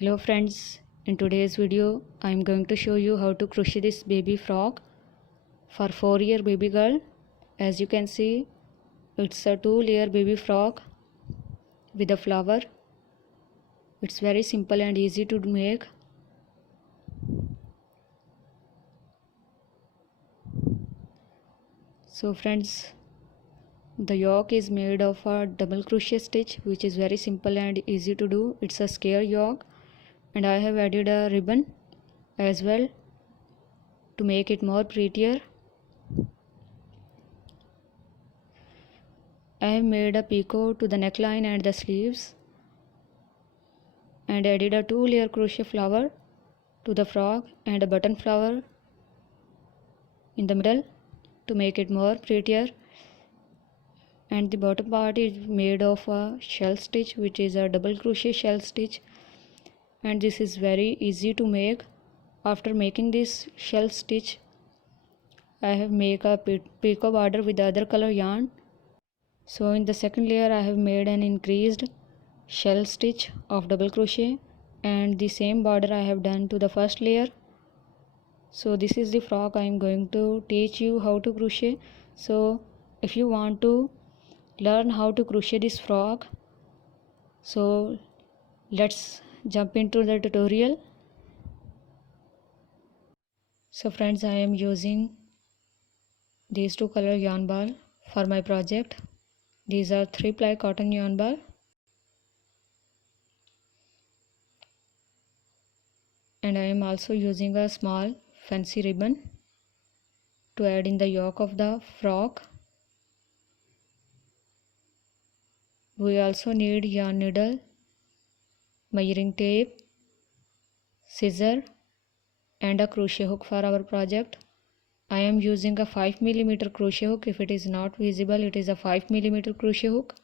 Hello friends, in today's video I am going to show you how to crochet this baby frock for 4-year baby girl. As you can see, it's a 2-layer baby frock with a flower. It's very simple and easy to make. So friends, the yoke is made of a double crochet stitch, which is very simple and easy to do. It's a square yoke, and I have added a ribbon as well to make it more prettier. I have made a picot to the neckline and the sleeves and added a 2-layer crochet flower to the frock and a button flower in the middle to make it more prettier. And the bottom part is made of a shell stitch, which is a double crochet shell stitch, and this is very easy to make. After making this shell stitch, I have made a picot border with the other color yarn. So in the second layer I have made an increased shell stitch of double crochet, and the same border I have done to the first layer. So this is the frock I am going to teach you how to crochet. So if you want to learn how to crochet this frock, so let's jump into the tutorial. So friends, I am using these two color yarn ball for my project. These are 3-ply cotton yarn ball. And I am also using a small fancy ribbon to add in the yoke of the frock. We also need yarn needle, measuring tape, scissor and a crochet hook for our project. I am using a 5mm crochet hook. If it is not visible, it is a 5mm crochet hook.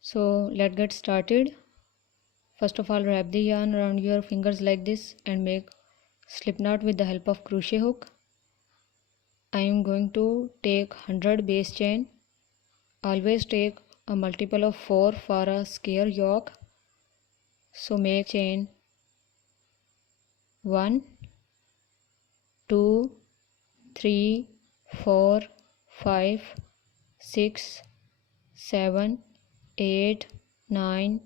So let's get started. First of all, wrap the yarn around your fingers like this and make slip knot with the help of crochet hook. I am going to take 100 base chain. Always take a multiple of 4 for a square yoke. So make chain 1, 2, 3, 4, 5, 6, 7, 8, 9,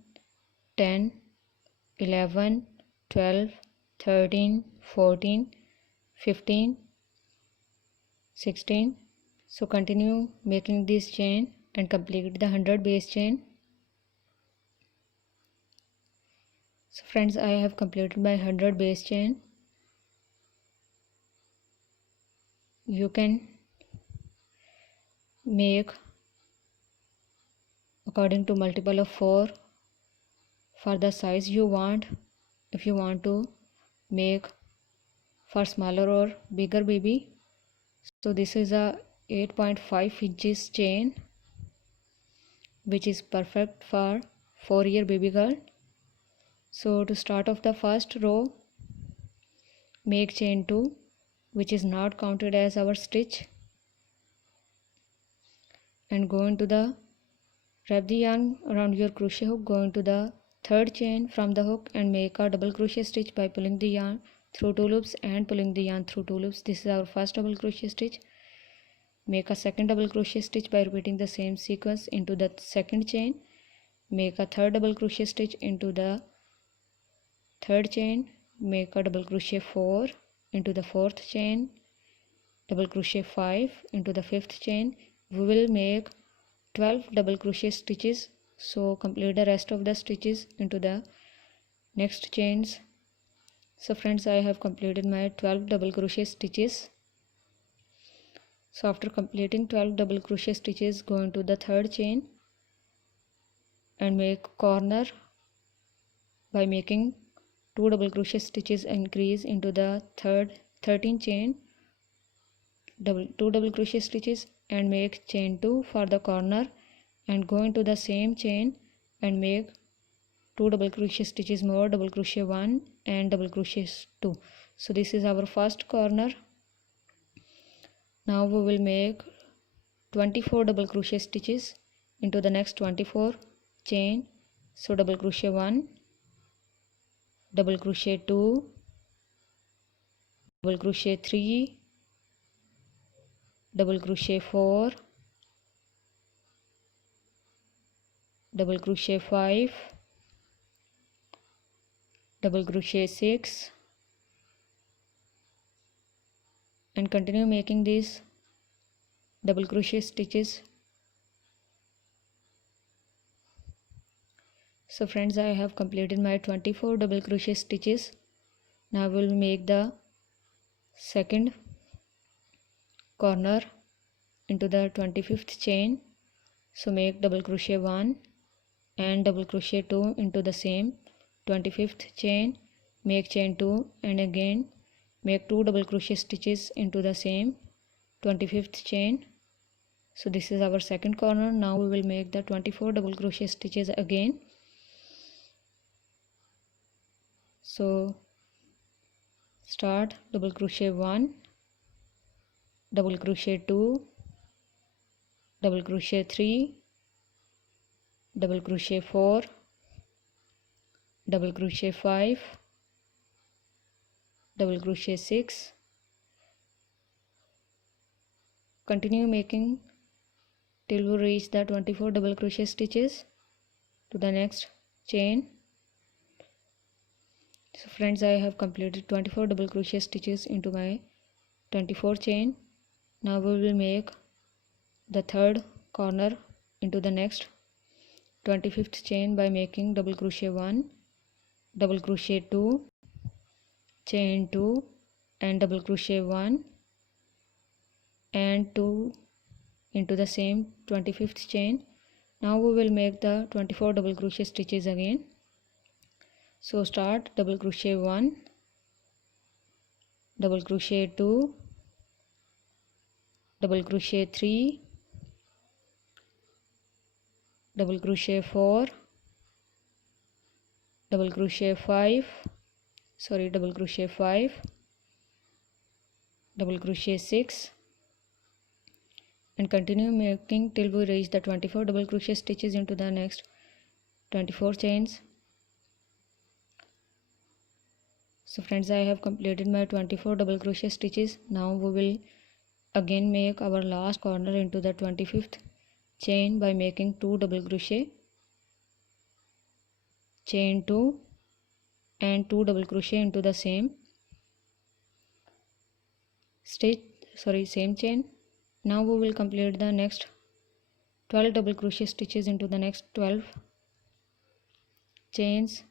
10, 11, 12, 13, 14, 15, 16. So continue making this chain and complete the 100 base chain. So friends, I have completed my 100 base chain. You can make according to multiple of 4 for the size you want. If you want to make for smaller or bigger baby, so this is a 8.5 inches chain, which is perfect for 4-year baby girl. So to start off the first row, make chain 2, which is not counted as our stitch, and go into the wrap the yarn around your crochet hook, go into the third chain from the hook and make a double crochet stitch by pulling the yarn through 2 loops and pulling the yarn through 2 loops. This is our first double crochet stitch. Make a second double crochet stitch by repeating the same sequence into the second chain. Make a third double crochet stitch into the third chain. Make a double crochet 4 into the fourth chain. Double crochet 5 into the fifth chain. We will make 12 double crochet stitches. So complete the rest of the stitches into the next chains. So friends, I have completed my 12 double crochet stitches. So after completing 12 double crochet stitches, go into the third chain and make corner by making 2 double crochet stitches. Increase into the 13th chain, 2 double crochet stitches and make chain 2 for the corner, and go into the same chain and make 2 double crochet stitches more, double crochet 1 and double crochet 2. So this is our first corner. Now we will make 24 double crochet stitches into the next 24 chain. So double crochet 1, double crochet 2, double crochet 3, double crochet 4, double crochet 5, double crochet 6, and continue making these double crochet stitches. So friends, I have completed my 24 double crochet stitches. Now we will make the second corner into the 25th chain. So make double crochet 1 and double crochet 2 into the same 25th chain, make chain 2 and again make 2 double crochet stitches into the same 25th chain. So this is our second corner. Now we will make the 24 double crochet stitches again. So start double crochet 1, double crochet 2, double crochet 3, double crochet 4, double crochet 5, double crochet 6. Continue making till we reach the 24 double crochet stitches to the next chain. So friends, I have completed 24 double crochet stitches into my 24 chain. Now we will make the third corner into the next 25th chain by making double crochet 1, double crochet 2, chain 2 and double crochet 1 and 2 into the same 25th chain. Now we will make the 24 double crochet stitches again. So start double crochet 1, double crochet 2, double crochet 3, double crochet 4, double crochet 5, double crochet 5, double crochet 6, and continue making till we reach the 24 double crochet stitches into the next 24 chains. So friends, I have completed my 24 double crochet stitches. Now we will again make our last corner into the 25th chain by making 2 double crochet, chain 2 and 2 double crochet into the same same chain. Now we will complete the next 12 double crochet stitches into the next 12 chains.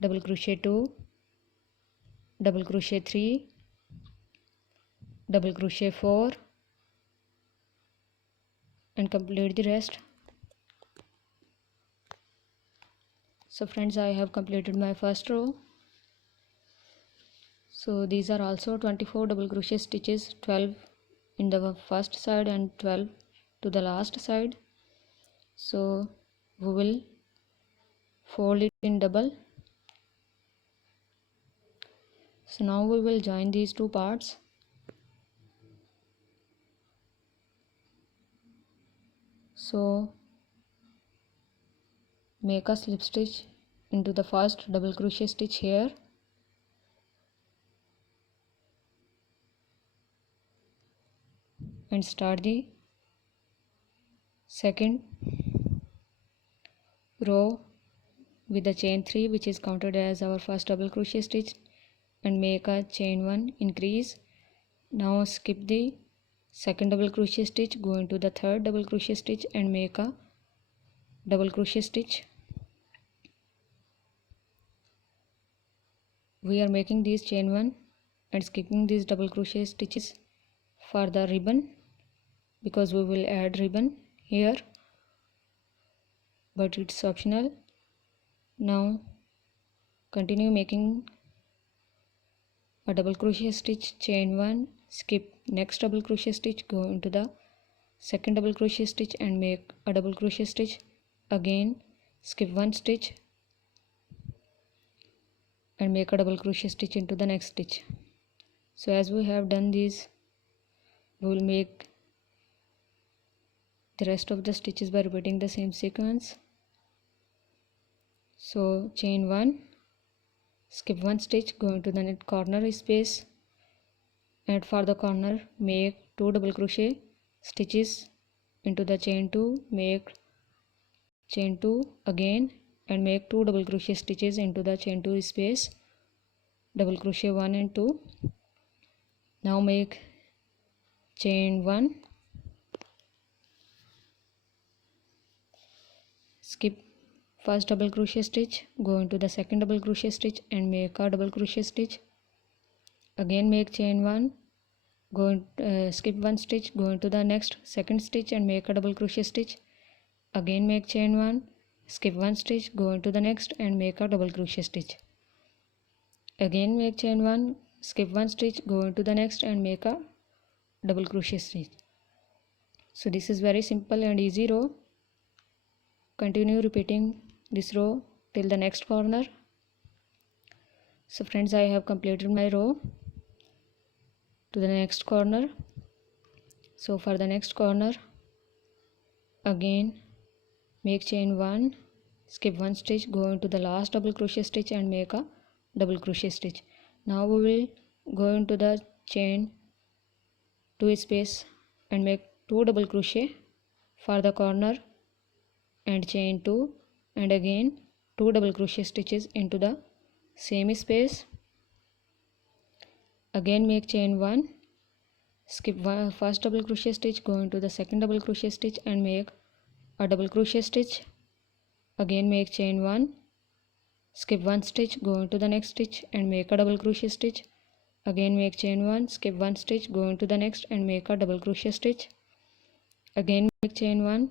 Double crochet 2, double crochet 3, double crochet 4 and complete the rest. So friends, I have completed my first row. So these are also 24 double crochet stitches, 12 in the first side and 12 to the last side. So we will fold it in double. So now we will join these two parts. So make a slip stitch into the first double crochet stitch here, and start the second row with the chain 3, which is counted as our first double crochet stitch, and make a chain 1 increase. Now skip the second double crochet stitch, go into the third double crochet stitch and make a double crochet stitch. We are making these chain 1 and skipping these double crochet stitches for the ribbon because we will add ribbon here, but it's optional. Now continue making a double crochet stitch, chain 1, skip next double crochet stitch, go into the second double crochet stitch and make a double crochet stitch. Again skip one stitch and make a double crochet stitch into the next stitch. So as we have done this, we will make the rest of the stitches by repeating the same sequence. So chain 1, skip 1 stitch, go into the corner space, and for the corner make 2 double crochet stitches into the chain 2, make chain 2 again and make 2 double crochet stitches into the chain 2 space, double crochet 1 and 2. Now make chain 1, skip first double crochet stitch, go into the second double crochet stitch and make a double crochet stitch. Again make chain 1, go skip 1 stitch, go into the next second stitch and make a double crochet stitch. Again make chain 1, skip 1 stitch, go into the next and make a double crochet stitch. Again make chain 1, skip 1 stitch, go into the next and make a double crochet stitch. So this is very simple and easy row. Continue repeating this row till the next corner. So friends, I have completed my row to the next corner. So for the next corner, again make chain 1, skip 1 stitch, go into the last double crochet stitch and make a double crochet stitch. Now we will go into the chain 2 space and make 2 double crochet for the corner and chain 2 and again 2 double crochet stitches into the same space. Again make chain 1, skip first double crochet stitch, go into the second double crochet stitch and make a double crochet stitch. Again make chain 1, skip 1 stitch, go into the next stitch and make a double crochet stitch. Again make chain 1, skip 1 stitch, go into the next and make a double crochet stitch. Again make chain 1,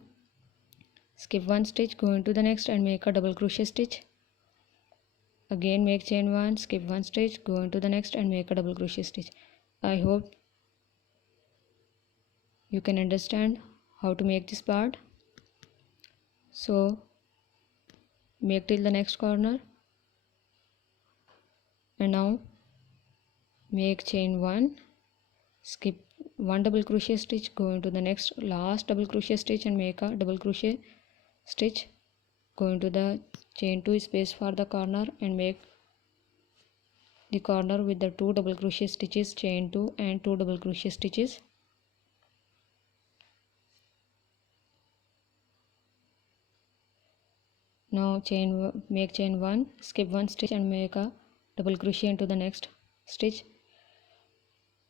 skip 1 stitch, go into the next and make a double crochet stitch. Again make chain 1, skip 1 stitch, go into the next and make a double crochet stitch. I hope you can understand how to make this part. So make till the next corner and now make chain 1, skip 1 double crochet stitch, go into the next last double crochet stitch and make a double crochet stitch. Go into the chain 2 space for the corner and make the corner with the 2 double crochet stitches, chain 2 and 2 double crochet stitches. Now make chain 1, skip 1 stitch and make a double crochet into the next stitch.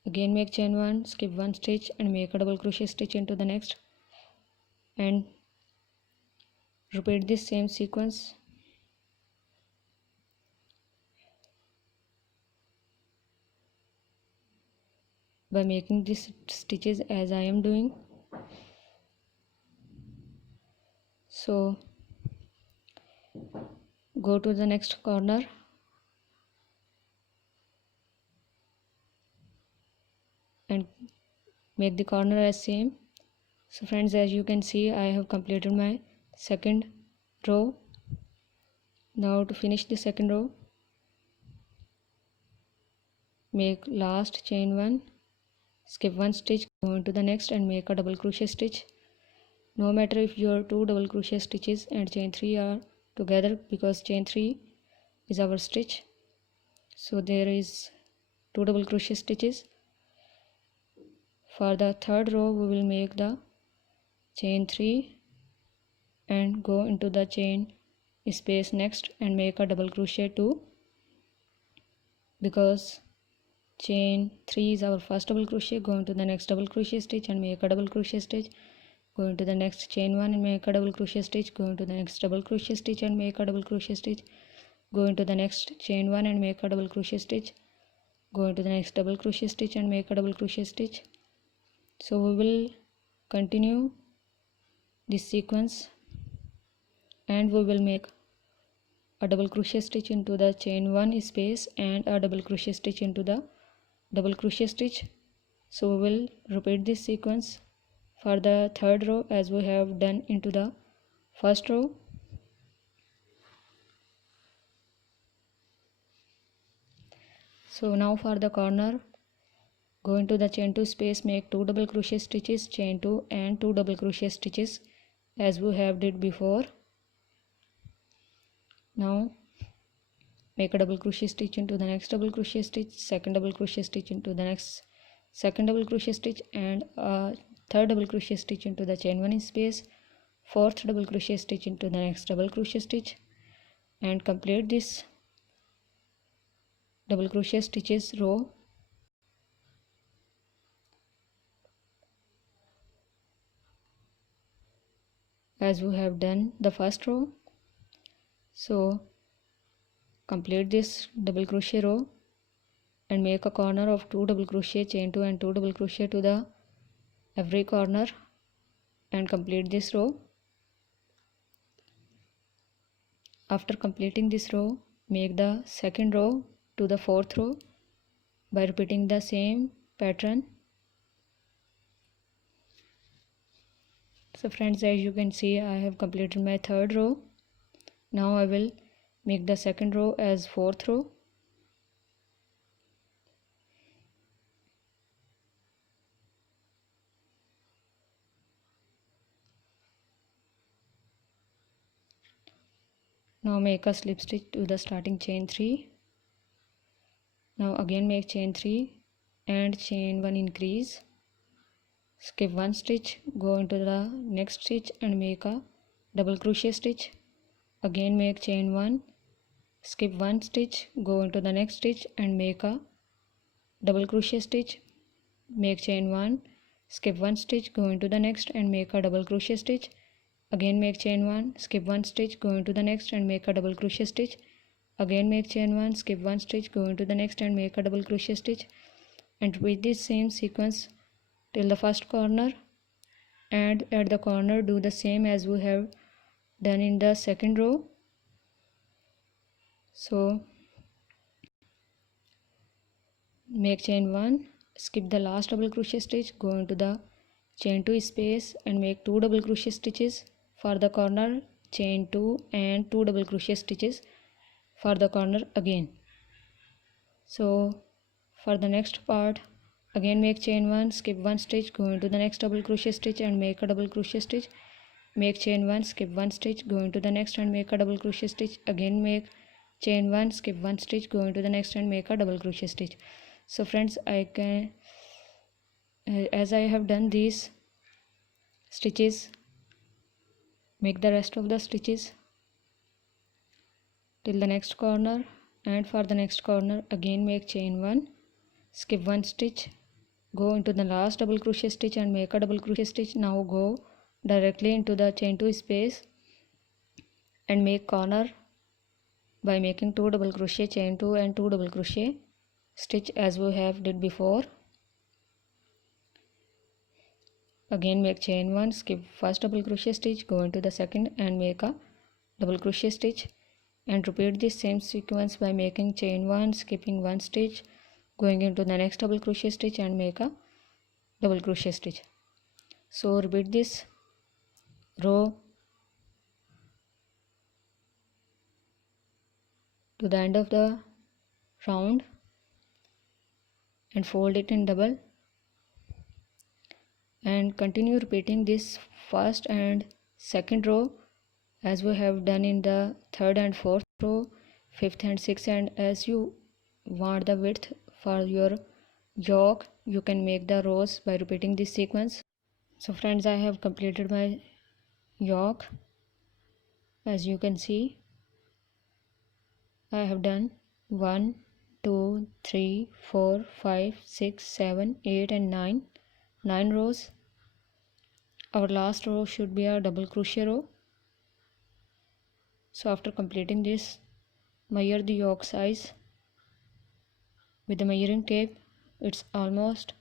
Again make chain 1, skip 1 stitch and make a double crochet stitch into the next and repeat this same sequence. By making these stitches as I am doing. So go to the next corner and make the corner as same. So friends, as you can see, I have completed my second row. Now to finish the second row, make last chain 1, skip 1 stitch, go into the next and make a double crochet stitch. No matter if your 2 double crochet stitches and chain 3 are together, because chain 3 is our stitch, so there is 2 double crochet stitches. For the third row we will make the chain 3 and go into the chain space next and make a double crochet 2, because chain 3 is our first double crochet. Go into the next double crochet stitch and make a double crochet stitch. Go into the next chain 1 and make a double crochet stitch. Go into the next double crochet stitch and make a double crochet stitch. Go into the next chain 1 and make a double crochet stitch. Go into the next double crochet stitch and make a double crochet stitch. So we will continue this sequence and we will make a double crochet stitch into the chain 1 space and a double crochet stitch into the double crochet stitch. So we will repeat this sequence for the third row as we have done into the first row. So now for the corner, go into the chain 2 space, make 2 double crochet stitches, chain 2 and 2 double crochet stitches as we have did before. Now make a double crochet stitch into the next double crochet stitch, second double crochet stitch into the next second double crochet stitch, and a third double crochet stitch into the chain 1 in space, fourth double crochet stitch into the next double crochet stitch, and complete this double crochet stitches row. As we have done the first row, so complete this double crochet row and make a corner of 2 double crochet, chain 2 and 2 double crochet to the every corner and complete this row. After completing this row, make the second row to the fourth row by repeating the same pattern. So friends, as you can see, I have completed my third row. Now I will make the second row as fourth row. Now make a slip stitch to the starting chain 3. Now again make chain 3 and chain 1 increase. Skip one stitch, go into the next stitch and make a double crochet stitch. Again make chain 1, skip one stitch, go into the next stitch and make a double crochet stitch. Make chain 1, skip one stitch, go into the next and make a double crochet stitch. Again make chain 1, skip one stitch, go into the next and make a double crochet stitch. Again make chain 1, skip one stitch, go into the next and make a double crochet stitch, and repeat this same sequence till the first corner, and at the corner do the same as we have done in the second row. So make chain 1, skip the last double crochet stitch, go into the chain 2 space and make 2 double crochet stitches for the corner, chain 2 and 2 double crochet stitches for the corner again. So for the next part, again make chain 1, skip one stitch, go into the next double crochet stitch and make a double crochet stitch. Make chain 1, skip one stitch, go into the next and make a double crochet stitch. Again make chain 1, skip one stitch, go into the next and make a double crochet stitch. So friends, I can as I have done these stitches, make the rest of the stitches till the next corner, and for the next corner again make chain 1, skip one stitch, go into the last double crochet stitch and make a double crochet stitch. Now go directly into the chain 2 space and make corner by making 2 double crochet, chain 2 and 2 double crochet stitch as we have did before. Again make chain 1, skip first double crochet stitch, go into the second and make a double crochet stitch, and repeat this same sequence by making chain 1, skipping one stitch, going into the next double crochet stitch and make a double crochet stitch. So repeat this row to the end of the round and fold it in double, and continue repeating this first and second row as we have done in the third and fourth row, fifth and sixth, and as you want the width for your yoke, you can make the rows by repeating this sequence. So friends, I have completed my yoke. As you can see, I have done 1, 2, 3, 4, 5, 6, 7, 8 and 9 rows. Our last row should be a double crochet row. So after completing this, measure the yoke size with the measuring tape. It's almost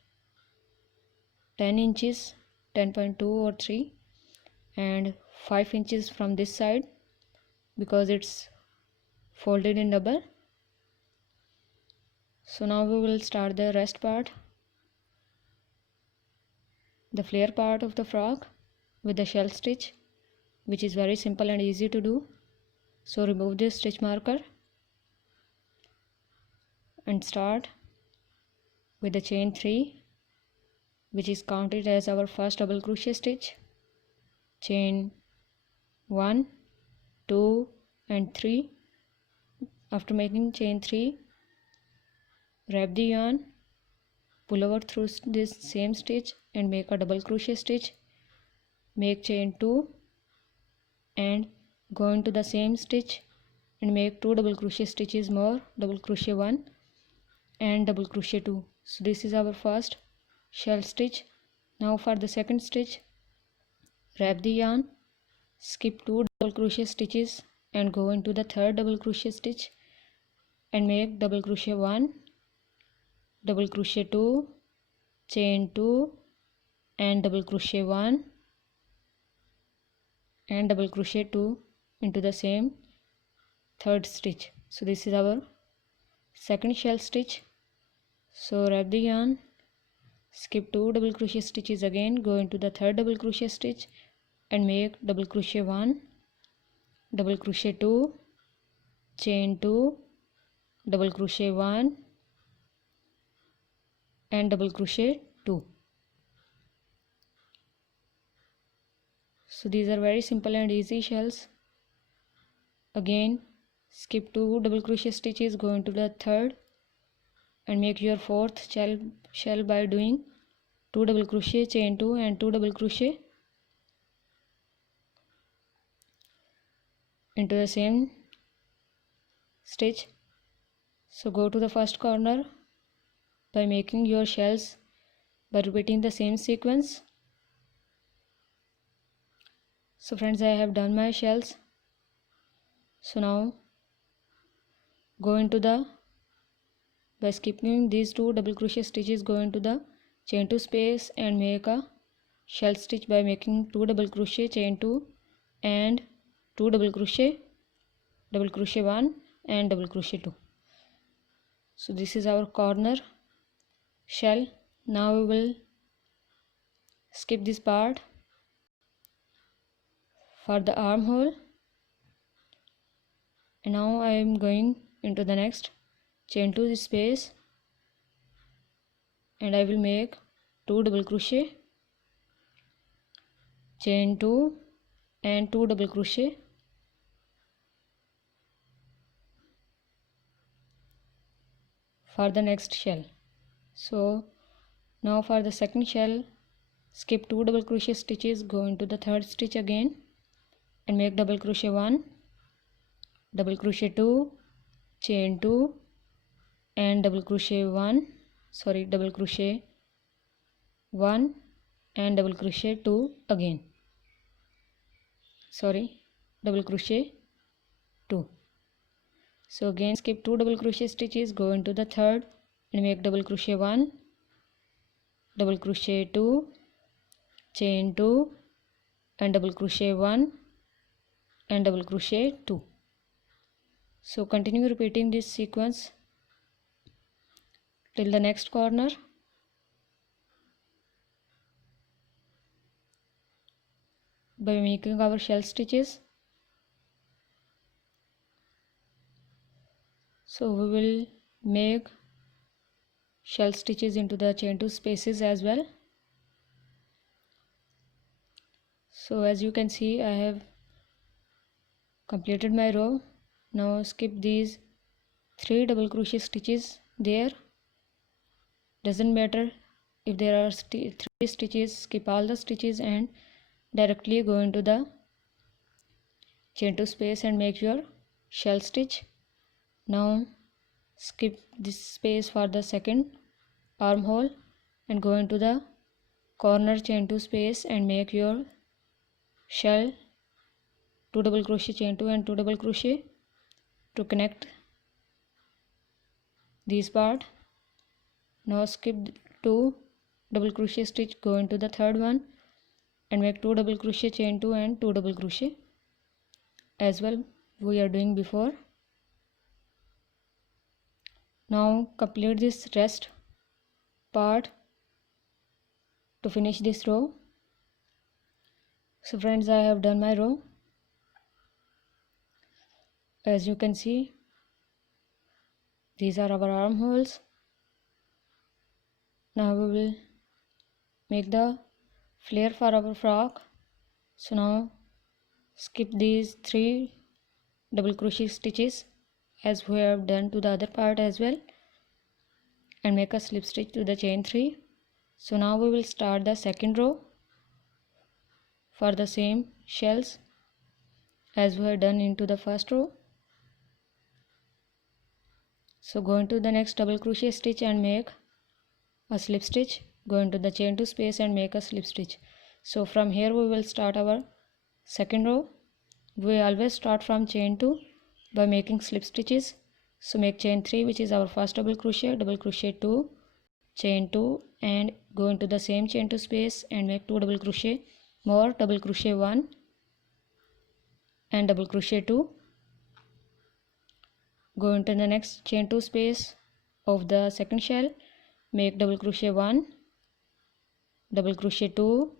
10 inches, 10.2 or 3, and 5 inches from this side because it's folded in double. So now we will start the rest part, the flare part of the frock, with the shell stitch, which is very simple and easy to do. So remove this stitch marker and start with the chain 3, which is counted as our first double crochet stitch, chain 1, 2 and 3, After making chain 3, wrap the yarn, pull over through this same stitch and make a double crochet stitch. Make chain 2 and go into the same stitch and make 2 double crochet stitches more, double crochet 1 and double crochet 2. So this is our first shell stitch. Now for the second stitch, wrap the yarn, skip 2 double crochet stitches and go into the third double crochet stitch and make double crochet 1, double crochet 2, chain 2 and double crochet 1 and double crochet 2 into the same third stitch. So this is our second shell stitch. So wrap the yarn, skip 2 double crochet stitches again, go into the third double crochet stitch and make double crochet 1, double crochet 2, chain 2, double crochet 1 and double crochet 2. So these are very simple and easy shells. Again skip 2 double crochet stitches, go into the third and make your fourth shell by doing 2 double crochet, chain 2 and 2 double crochet into the same stitch. So go to the first corner by making your shells by repeating the same sequence. So friends, I have done my shells. So now go into the, by skipping these 2 double crochet stitches, go into the chain 2 space and make a shell stitch by making 2 double crochet, chain 2 and 2 double crochet 1 and double crochet 2. So this is our corner shell. Now we will skip this part for the armhole, and now I am going into the next chain 2 space and I will make 2 double crochet, chain 2 and 2 double crochet for the next shell. So now for the second shell, skip 2 double crochet stitches, go into the third stitch again and make double crochet 1, double crochet 2, chain 2 and double crochet 1 and double crochet 2 again, double crochet 2. So again skip 2 double crochet stitches, go into the third and make double crochet 1, double crochet 2, chain 2 and double crochet 1 and double crochet 2. So continue repeating this sequence till the next corner. By making our shell stitches. So we will make shell stitches into the chain 2 spaces as well. So as you can see, I have completed my row. Now skip these 3 double crochet stitches there. Doesn't matter if there are 3 stitches, skip all the stitches and directly go into the chain 2 space and make your shell stitch. Now skip this space for the second armhole and go into the corner chain 2 space and make your shell, 2 double crochet, chain 2 and 2 double crochet to connect this part. Now skip 2 double crochet stitch, go into the third one and make 2 double crochet, chain 2 and 2 double crochet as well we are doing before. Now complete this rest part to finish this row. So friends, I have done my row. As you can see, these are our armholes. Now we will make the flare for our frock. So now skip these 3 double crochet stitches as we have done to the other part as well, and make a slip stitch to the chain 3. So now we will start the second row for the same shells as we have done into the first row. So go into the next double crochet stitch and make a slip stitch, go into the chain 2 space and make a slip stitch. So from here we will start our second row. We always start from chain 2 by making slip stitches. So make chain 3, which is our first double crochet 2, chain 2, and go into the same chain 2 space and make 2 double crochet more, double crochet 1 and double crochet 2. Go into the next chain 2 space of the second shell, make double crochet 1, double crochet 2,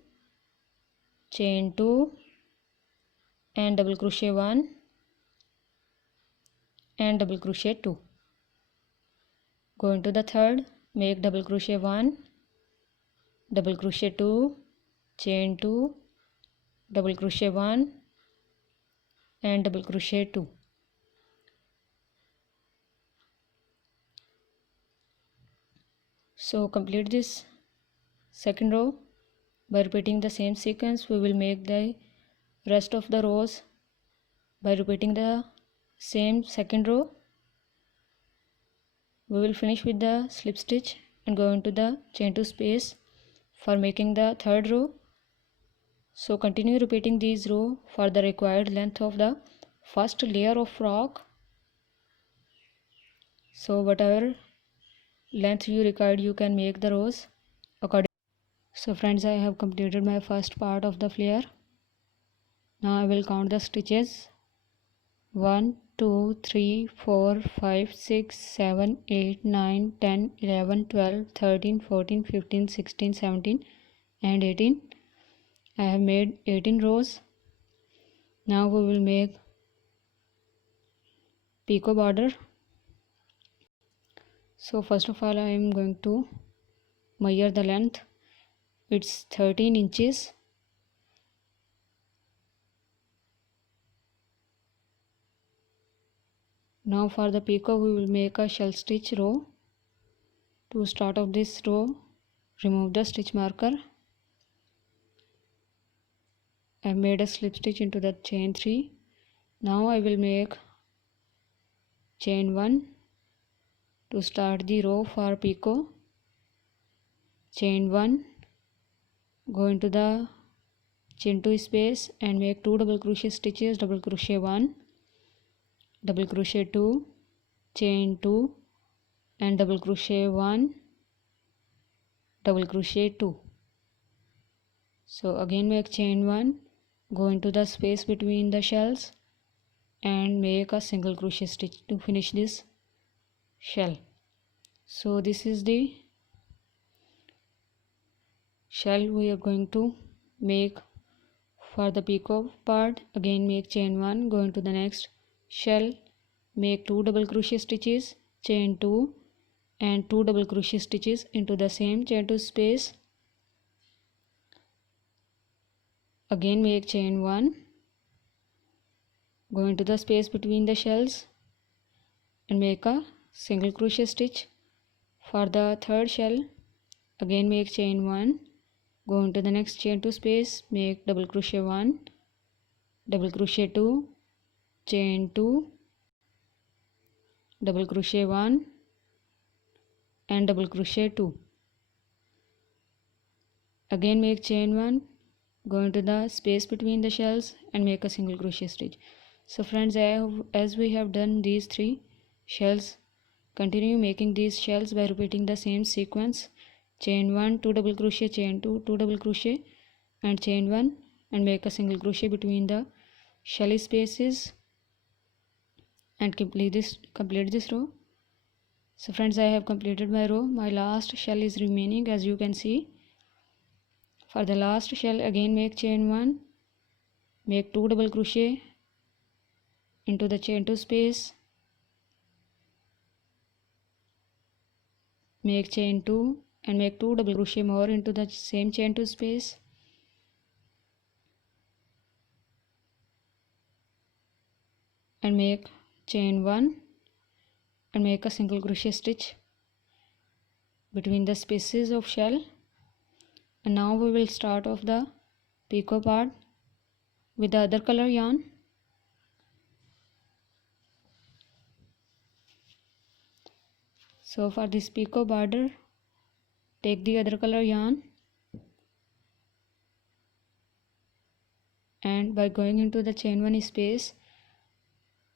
chain 2 and double crochet 1 and double crochet 2. Go into the third, make double crochet 1, double crochet 2, chain 2, double crochet 1 and double crochet 2. So complete this second row by repeating the same sequence. We will make the rest of the rows by repeating the same second row. We will finish with the slip stitch and go into the chain 2 space for making the third row. So continue repeating these rows for the required length of the first layer of frock. So whatever length you required, you can make the rows according. So friends, I have completed my first part of the flare. Now I will count the stitches. 1 2 3 4 5 6 7 8 9 10 11 12 13 14 15 16 17 and 18. I have made 18 rows. Now we will make picot border. So first of all, I am going to measure the length. It's 13 inches. Now for the picot, we will make a shell stitch row. To start off this row, remove the stitch marker. I made a slip stitch into the chain 3. Now I will make chain 1 to start the row for picot. Chain 1, go into the chain 2 space and make 2 double crochet stitches, double crochet 1, double crochet 2, chain 2 and double crochet 1, double crochet 2. So again make chain 1, go into the space between the shells and make a single crochet stitch to finish this shell. So this is the shell we are going to make for the picot part. Again make chain 1, go into the next shell, make 2 double crochet stitches, chain 2 and 2 double crochet stitches into the same chain 2 space. Again make chain 1, go into the space between the shells and make a single crochet stitch. For the third shell, again make chain 1, go into the next chain 2 space, make double crochet 1, double crochet 2, chain 2, double crochet 1 and double crochet 2. Again make chain 1, go into the space between the shells and make a single crochet stitch. So friends, as we have done these 3 shells, continue making these shells by repeating the same sequence. Chain 1, 2 double crochet, chain 2, 2 double crochet and chain 1 and make a single crochet between the shell spaces and complete this row. So friends, I have completed my row. My last shell is remaining, as you can see. For the last shell, again make chain 1, make 2 double crochet into the chain 2 space, make chain 2 and make 2 double crochet more into the same chain 2 space, and make chain 1, and make a single crochet stitch between the spaces of shell. And now we will start off the picot part with the other color yarn. So for this picot border, take the other color yarn and by going into the chain 1 space,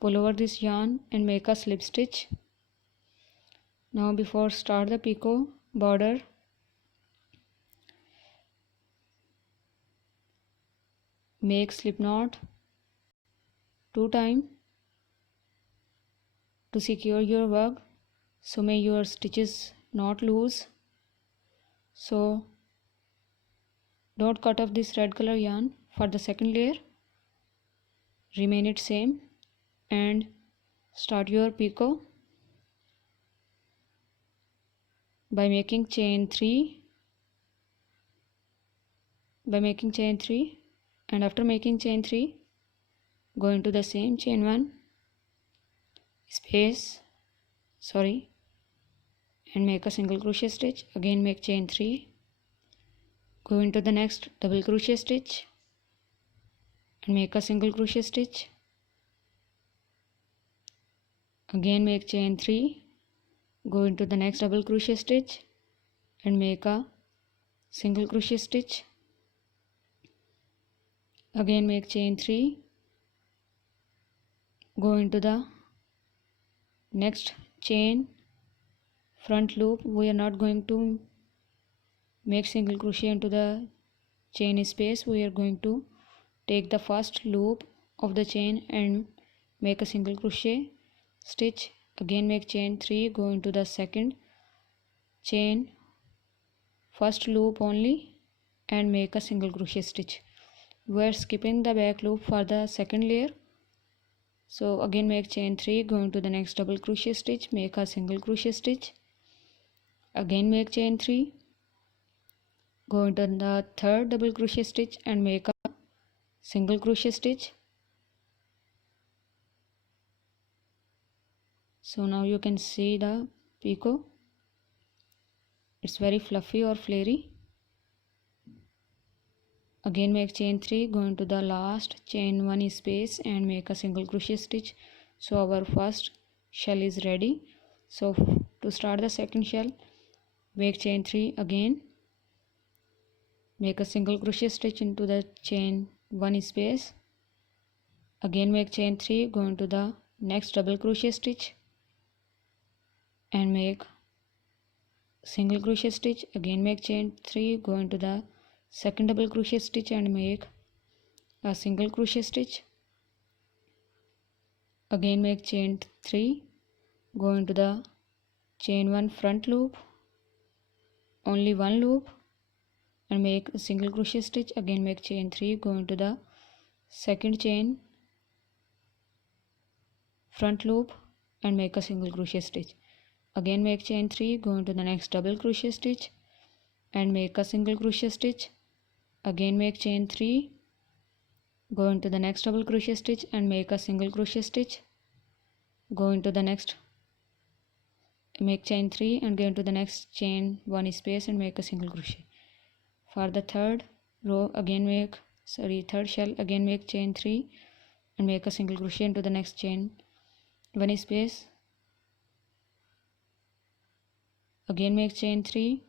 pull over this yarn and make a slip stitch. Now before start the picot border, make slip knot 2 times to secure your work, so may your stitches not loose. So don't cut off this red color yarn. For the second layer, remain it same and start your picot by making chain 3, and after making chain 3, go into the same chain 1 space, and make a single crochet stitch. Again make chain 3, go into the next double crochet stitch and make a single crochet stitch. Again make chain 3, go into the next double crochet stitch and make a single crochet stitch. Again make chain 3, go into the next chain front loop. We are not going to make single crochet into the chain space. We are going to take the first loop of the chain and make a single crochet stitch. Again make chain 3, go into the second chain first loop only and make a single crochet stitch. We are skipping the back loop for the second layer. So again make chain 3, go into the next double crochet stitch, make a single crochet stitch. Again make chain 3, go into the third double crochet stitch and make a single crochet stitch. So now you can see the picot. It's very fluffy or flary. Again make chain 3, go into the last chain 1 space and make a single crochet stitch. So our first shell is ready. So to start the second shell, make chain 3 again, make a single crochet stitch into the chain 1 space. Again make chain 3, go into the next double crochet stitch and make single crochet stitch. Again make chain 3, go into the second double crochet stitch and make a single crochet stitch. Again make chain 3, go into the chain 1 front loop, only one loop, and make a single crochet stitch. Again make chain 3, go into the second chain front loop and make a single crochet stitch. Again make chain 3, go into the next double crochet stitch and make a single crochet stitch. Again make chain 3, go into the next double crochet stitch and make a single crochet stitch. Go into the next, make chain 3 and go into the next chain 1 space and make a single crochet. For the third row, third shell, again make chain 3 and make a single crochet into the next chain 1 space. Again make chain 3,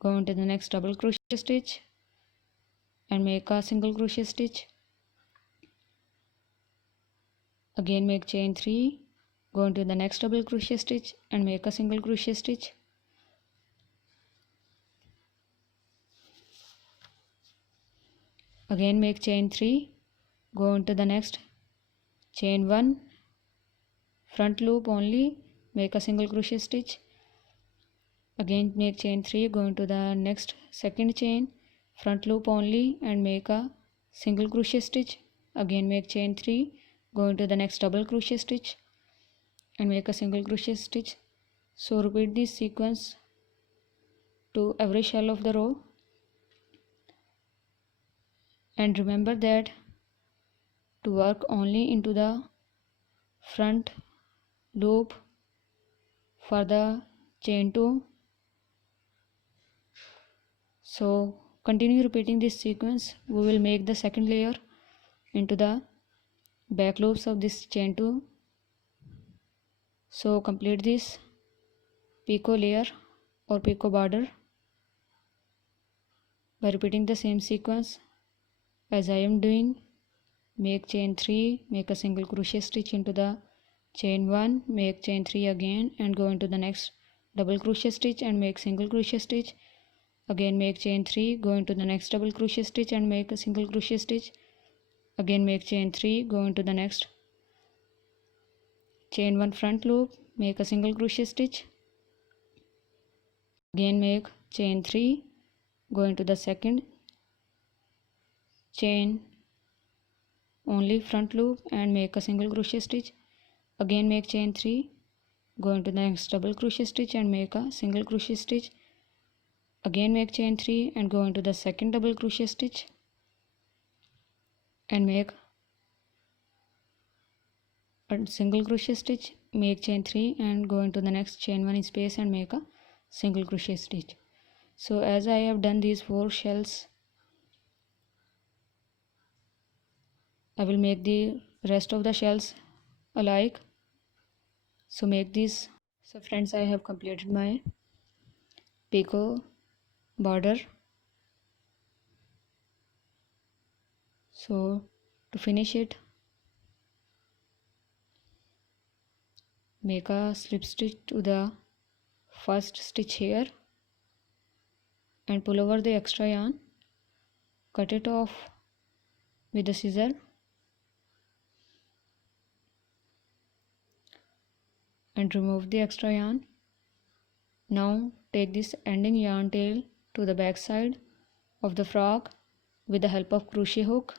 go into the next double crochet stitch and make a single crochet stitch. Again make chain 3, go into the next double crochet stitch and make a single crochet stitch. Again make chain 3, go into the next chain 1 front loop only, make a single crochet stitch. Again make chain 3, go into the next second chain front loop only and make a single crochet stitch. Again make chain 3, go into the next double crochet stitch and make a single crochet stitch. So repeat this sequence to every shell of the row, and remember that to work only into the front loop for the chain 2. So continue repeating this sequence. We will make the second layer into the back loops of this chain 2. So complete this picot layer or picot border by repeating the same sequence as I am doing. Make chain 3, make a single crochet stitch into the chain 1, make chain 3 again and go into the next double crochet stitch and make single crochet stitch. Again make chain 3, go into the next double crochet stitch and make a single crochet stitch. Again make chain 3, go into the next chain 1 front loop, make a single crochet stitch. Again make chain 3, go into the second chain only front loop and make a single crochet stitch. Again make chain 3, go into the next double crochet stitch and make a single crochet stitch. Again make chain 3 and go into the second double crochet stitch and make a single crochet stitch. Make chain 3 and go into the next chain 1 space and make a single crochet stitch. So as I have done these 4 shells, I will make the rest of the shells alike. So make these. So friends, I have completed my picot border. So to finish it, make a slip stitch to the first stitch here and pull over the extra yarn, cut it off with the scissor and remove the extra yarn. Now take this ending yarn tail to the back side of the frock with the help of crochet hook,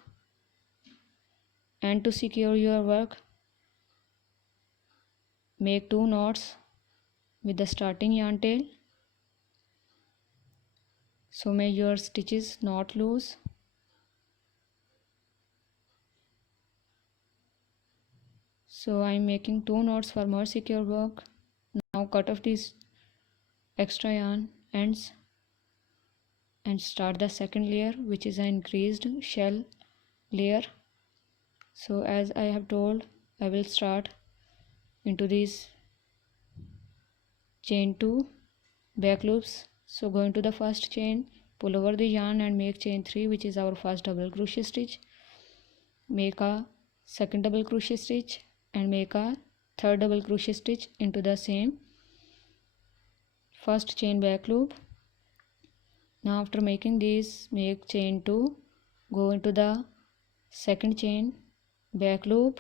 and to secure your work, make 2 knots with the starting yarn tail. So make your stitches not loose. So I am making 2 knots for more secure work. Now cut off these extra yarn ends and start the second layer, which is an increased shell layer. So as I have told, I will start into these chain 2 back loops. So go into the first chain, pull over the yarn and make chain 3, which is our first double crochet stitch. Make a second double crochet stitch and make a third double crochet stitch into the same first chain back loop. Now after making these, make chain 2, go into the second chain back loop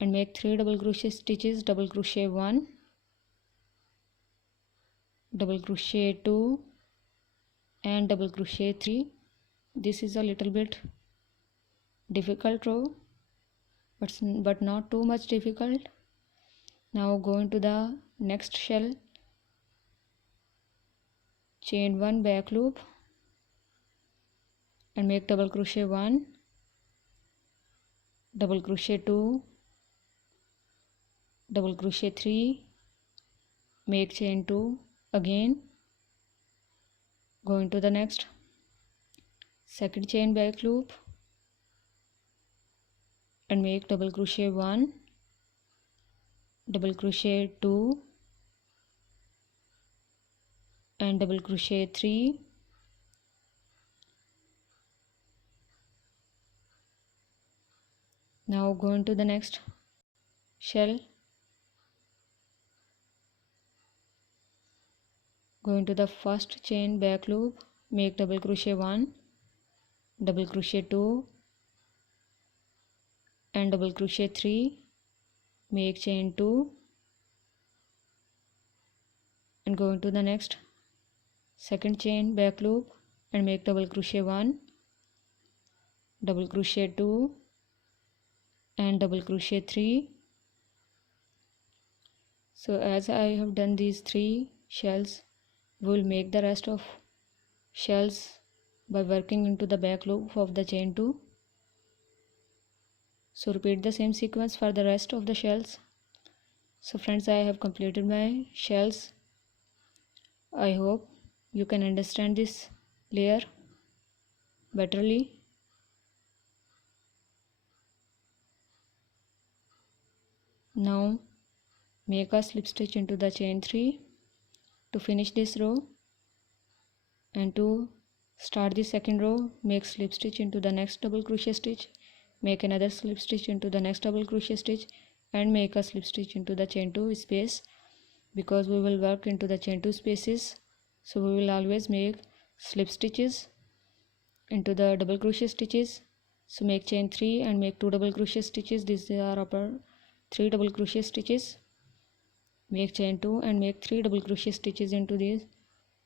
and make 3 double crochet stitches, double crochet 1, double crochet 2 and double crochet 3. This is a little bit difficult row, but not too much difficult. Now go into the next shell, chain 1 back loop and make double crochet 1, double crochet 2, double crochet 3, make chain 2 again, go into the next second chain back loop and make double crochet 1, double crochet 2 and double crochet 3. Now go into the next shell, go into the first chain back loop, make double crochet 1, double crochet 2 and double crochet 3, make chain 2 and go into the next second chain back loop and make double crochet 1, double crochet 2 and double crochet 3. So as I have done these 3 shells, we will make the rest of shells by working into the back loop of the chain 2. So repeat the same sequence for the rest of the shells. So friends, I have completed my shells. I hope you can understand this layer betterly. Now make a slip stitch into the chain 3 to finish this row, and to start the second row, make slip stitch into the next double crochet stitch, make another slip stitch into the next double crochet stitch, and make a slip stitch into the chain 2 space, because we will work into the chain 2 spaces. So we will always make slip stitches into the double crochet stitches. So make chain 3 and make 2 double crochet stitches. These are upper 3 double crochet stitches. Make chain 2 and make 3 double crochet stitches into this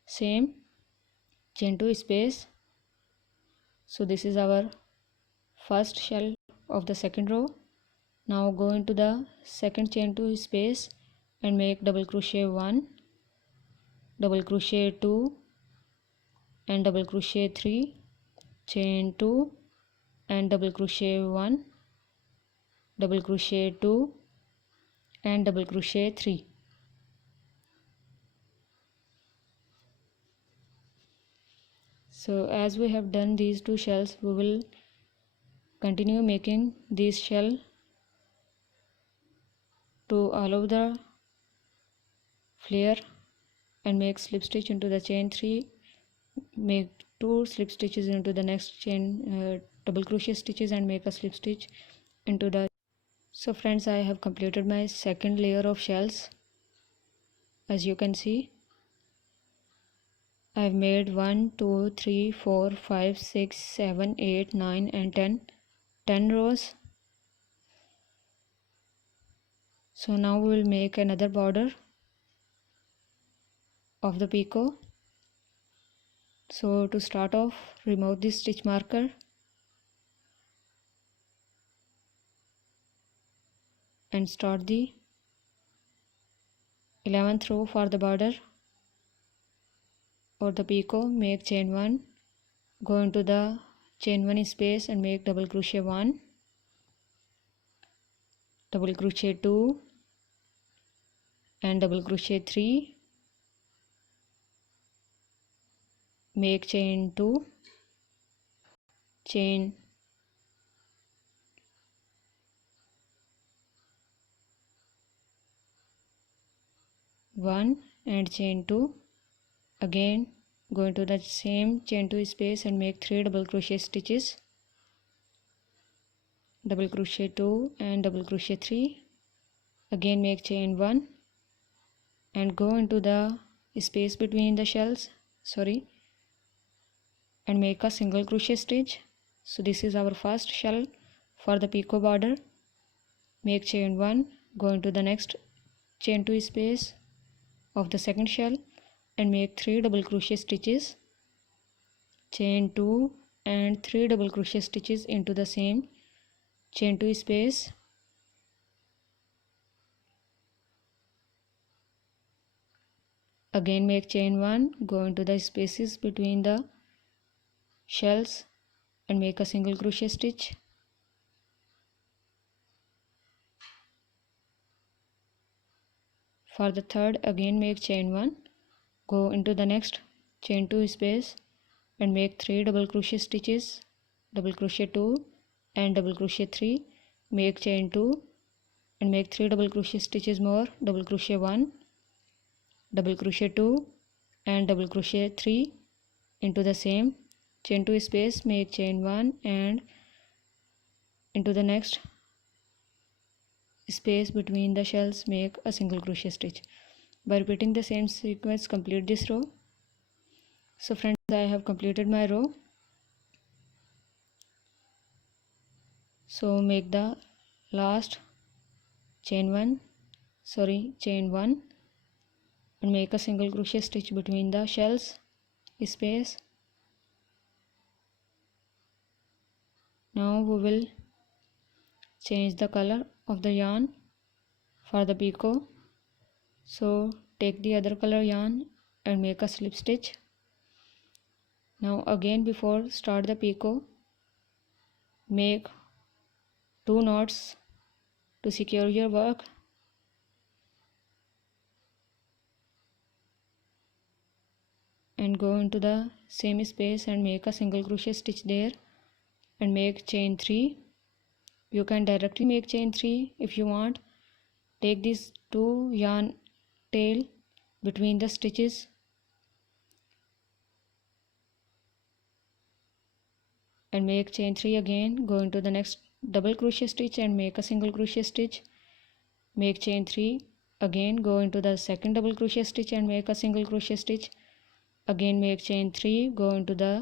same chain 2 space. So this is our first shell of the second row. Now go into the second chain 2 space and make double crochet 1, double crochet 2 and double crochet 3, chain 2 and double crochet 1, double crochet 2 and double crochet 3. So as we have done these 2 shells, we will continue making these shell to all of the flare and make slip stitch into the chain 3, make 2 slip stitches into the next chain double crochet stitches and make a slip stitch into the. So friends, I have completed my second layer of shells. As you can see, I have made 1 2 3 4 5 6 7 8 9 and 10 rows. So now we will make another border of the picot. So to start off, remove this stitch marker and start the 11th row for the border or the picot. Make chain 1, go into the chain 1 space and make double crochet 1, double crochet 2 and double crochet 3, make chain 2, chain 1 and chain 2, again go into the same chain 2 space and make 3 double crochet stitches, double crochet 2 and double crochet 3, again make chain 1 and go into the space between the shells, and make a single crochet stitch. So this is our first shell for the picot border. Make chain 1, go into the next chain 2 space of the second shell and make 3 double crochet stitches, chain 2 and 3 double crochet stitches into the same chain 2 space. Again make chain 1, go into the spaces between the shells and make a single crochet stitch. For the third, again make chain 1, go into the next chain 2 space and make 3 double crochet stitches, double crochet 2 and double crochet 3, make chain 2 and make 3 double crochet stitches more, double crochet 1, double crochet 2 and double crochet 3 into the same chain 2 space. Make chain 1 and into the next space between the shells make a single crochet stitch. By repeating the same sequence, complete this row. So friends, I have completed my row. So make the last chain 1 and make a single crochet stitch between the shells space. Now we will change the color of the yarn for the picot. So take the other color yarn and make a slip stitch. Now again, before start the picot, make 2 knots to secure your work. go into the same space and make a single crochet stitch there and make chain 3. You can directly make chain 3 if you want. Take these 2 yarn tail between the stitches and make chain 3 again. Go into the next double crochet stitch and make a single crochet stitch, make chain 3 again, go into the second double crochet stitch and make a single crochet stitch, again make chain 3, go into the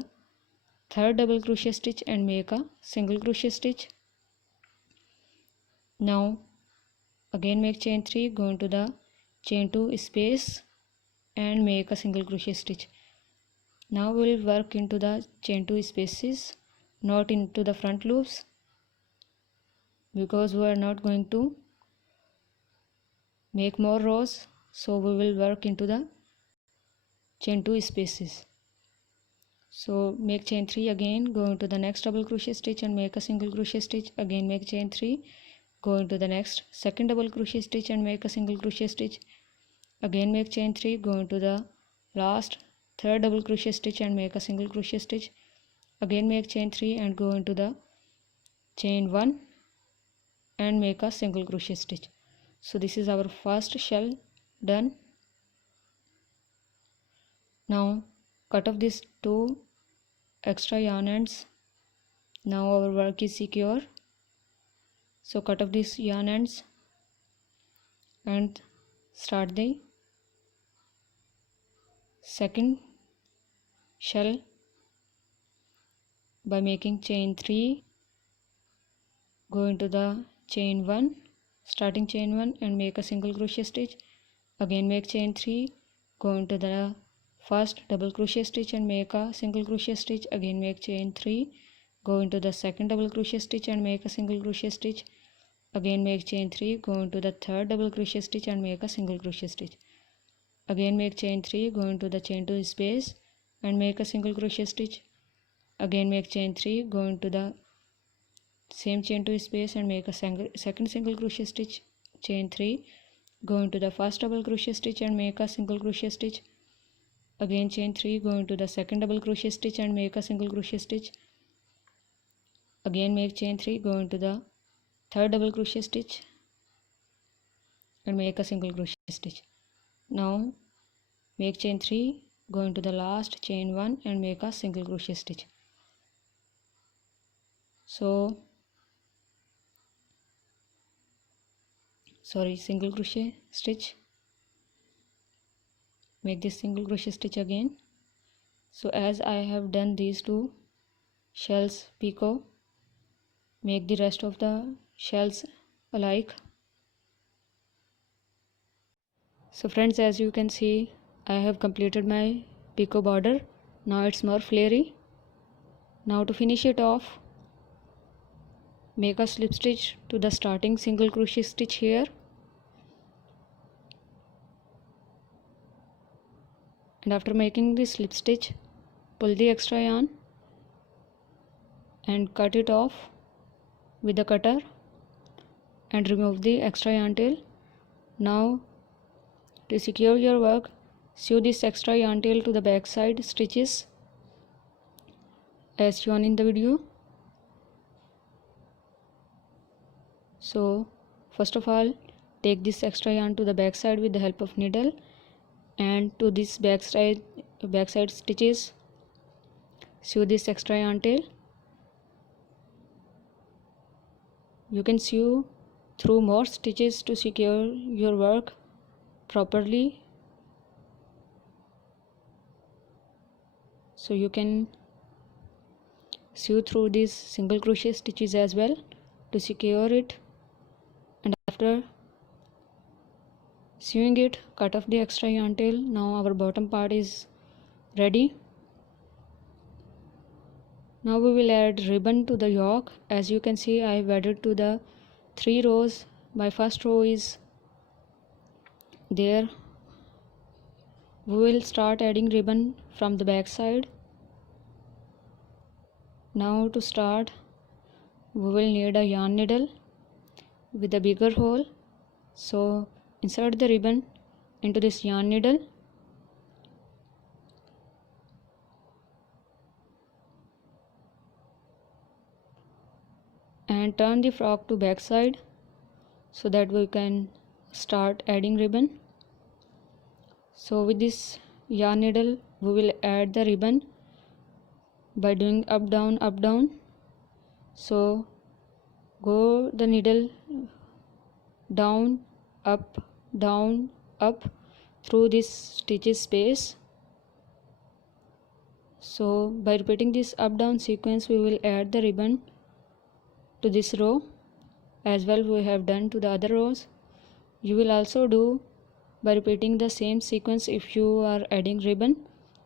third double crochet stitch and make a single crochet stitch. Now again make chain 3, go into the chain 2 space and make a single crochet stitch. Now we will work into the chain 2 spaces, not into the front loops, because we are not going to make more rows, so we will work into the chain 2 spaces. So make chain 3 again, go into the next double crochet stitch and make a single crochet stitch, again make chain 3, go into the next second double crochet stitch and make a single crochet stitch, again make chain 3, go into the last third double crochet stitch and make a single crochet stitch, again make chain 3 and go into the chain 1 and make a single crochet stitch. So this is our first shell done. Now cut off these 2 extra yarn ends. Now our work is secure, so cut off these yarn ends and start the second shell by making chain 3, go into the chain 1, starting chain 1 and make a single crochet stitch, again make chain 3, go into the first double crochet stitch and make a single crochet stitch, again make chain 3, go into the second double crochet stitch and make a single crochet stitch, again make chain 3, go into the third double crochet stitch and make a single crochet stitch, again make chain 3, go into the chain 2 space and make a single crochet stitch, again make chain 3, go into the same chain 2 space and make a second single crochet stitch, chain 3, go into the first double crochet stitch and make a single crochet stitch, again chain 3, go into the second double crochet stitch and make a single crochet stitch, again make chain 3, go into the third double crochet stitch and make a single crochet stitch. Now make chain 3, go into the last chain 1 and make a single crochet stitch. Single crochet stitch, make this single crochet stitch again. So as I have done these 2 shells picot, make the rest of the shells alike. So friends, as you can see, I have completed my picot border. Now it's more flary. Now to finish it off, make a slip stitch to the starting single crochet stitch here, and after making the slip stitch, pull the extra yarn and cut it off with the cutter and remove the extra yarn tail. Now to secure your work, sew this extra yarn tail to the back side stitches as shown in the video. So first of all, take this extra yarn to the back side with the help of needle, and to this back side stitches, sew this extra yarn tail. You can sew through more stitches to secure your work properly. So you can sew through these single crochet stitches as well to secure it, and after sewing it, cut off the extra yarn tail. Now our bottom part is ready. Now we will add ribbon to the yoke. As you can see, I have added to the 3 rows. My first row is there. We will start adding ribbon from the back side. Now to start, we will need a yarn needle with a bigger hole. So insert the ribbon into this yarn needle and turn the frock to back side so that we can start adding ribbon. So with this yarn needle we will add the ribbon by doing up down. So go the needle down up through this stitches space. So by repeating this up down sequence we will add the ribbon to this row as well we have done to the other rows. You will also do by repeating the same sequence if you are adding ribbon,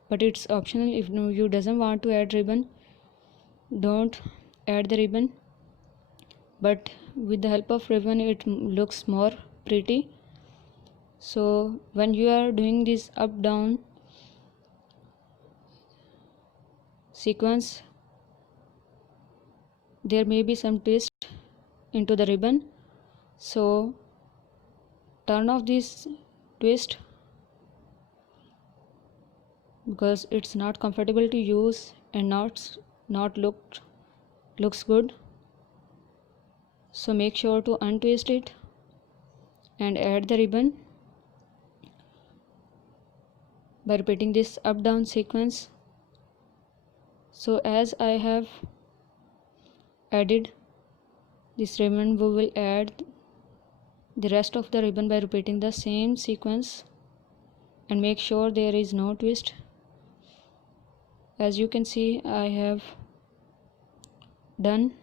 but it's optional. If you doesn't want to add ribbon, don't add the ribbon, but with the help of ribbon it looks more pretty. So when you are doing this up down sequence there may be some twist into the ribbon, so turn off this twist because it's not comfortable to use and not looks good. So make sure to untwist it and add the ribbon by repeating this up down sequence. So as I have added this ribbon, we will add the rest of the ribbon by repeating the same sequence and make sure there is no twist. As you can see, I have done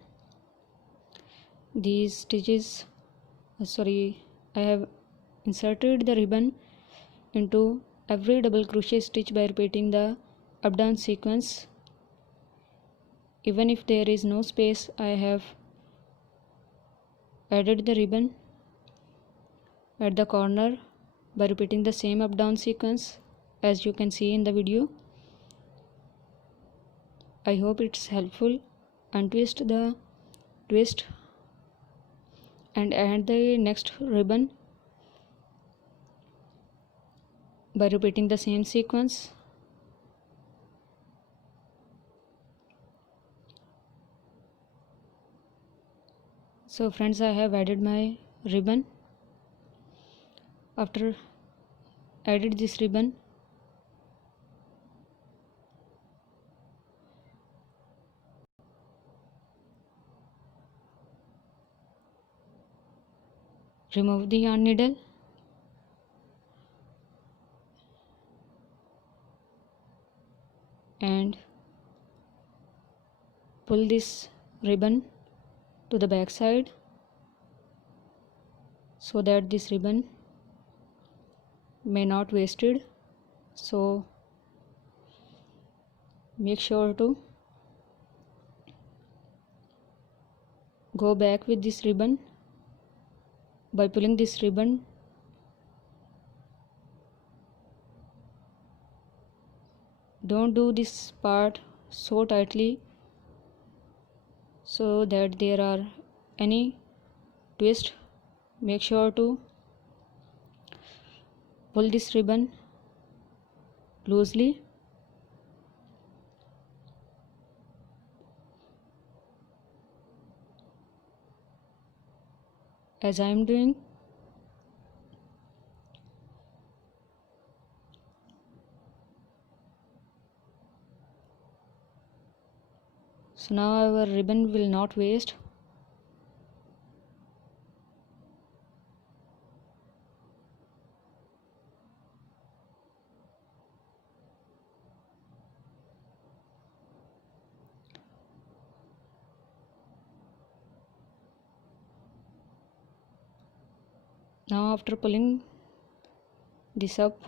these stitches, I have inserted the ribbon into every double crochet stitch by repeating the up down sequence. Even if there is no space, I have added the ribbon at the corner by repeating the same up down sequence as you can see in the video. I hope it's helpful. Untwist the twist and add the next ribbon by repeating the same sequence. So friends, I have added my ribbon. After added this ribbon, remove the yarn needle and pull this ribbon to the back side so that this ribbon may not wasted. So make sure to go back with this ribbon by pulling this ribbon. Don't do this part so tightly so that there are any twist. Make sure to pull this ribbon loosely. As I am doing. So now our ribbon will not waste. Now after pulling this up,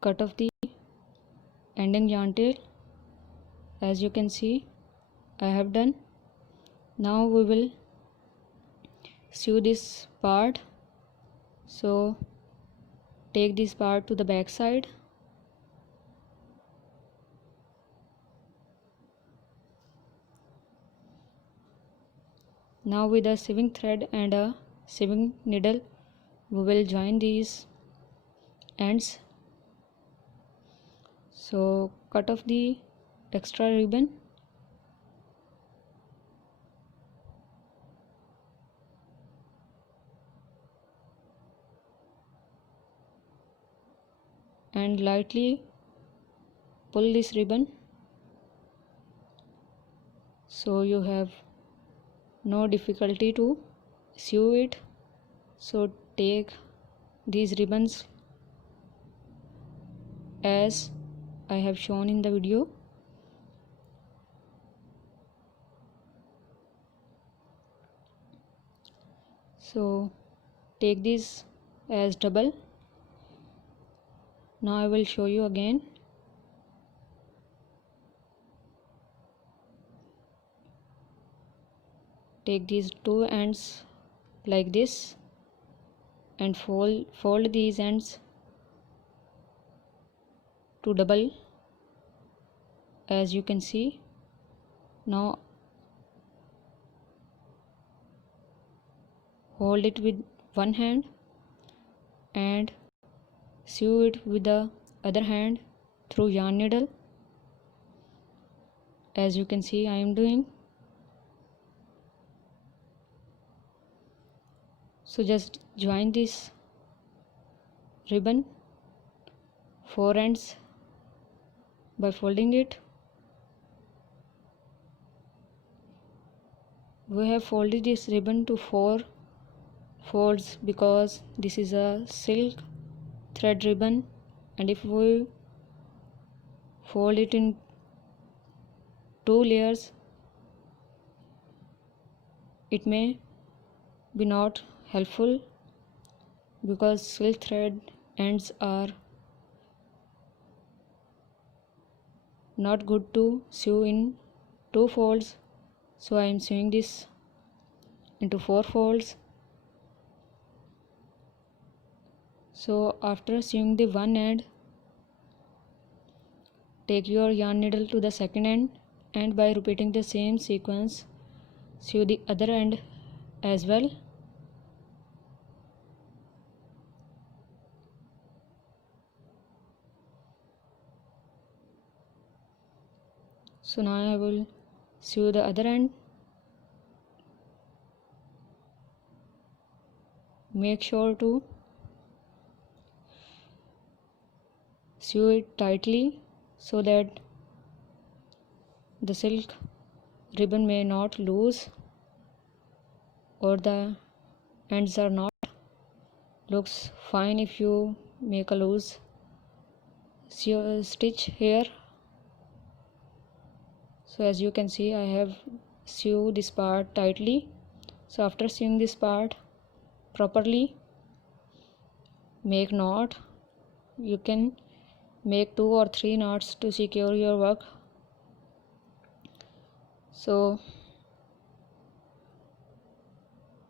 cut off the ending yarn tail. As you can see, I have done. Now we will sew this part. So take this part to the back side. Now with a sewing thread and a sewing needle, we will join these ends. So cut off the extra ribbon and lightly pull this ribbon, so you have no difficulty to sew it. So take these ribbons as I have shown in the video. So take this as double. Now I will show you again. Take these two ends like this and fold these ends to double, as you can see. Now hold it with one hand and sew it with the other hand through yarn needle, as you can see I am doing. So just join this ribbon four ends by folding it. We have folded this ribbon to 4 folds because this is a silk thread ribbon, and if we fold it in 2 layers it may be not helpful, because silk thread ends are not good to sew in 2 folds. So I am sewing this into 4 folds. So after sewing the one end, take your yarn needle to the second end, and by repeating the same sequence sew the other end as well. So now I will sew the other end. Make sure to sew it tightly so that the silk ribbon may not loose or the ends are not. Looks fine if you make a loose stitch here. So as you can see I have sewed this part tightly. So after sewing this part properly, make knot. You can make 2 or 3 knots to secure your work. So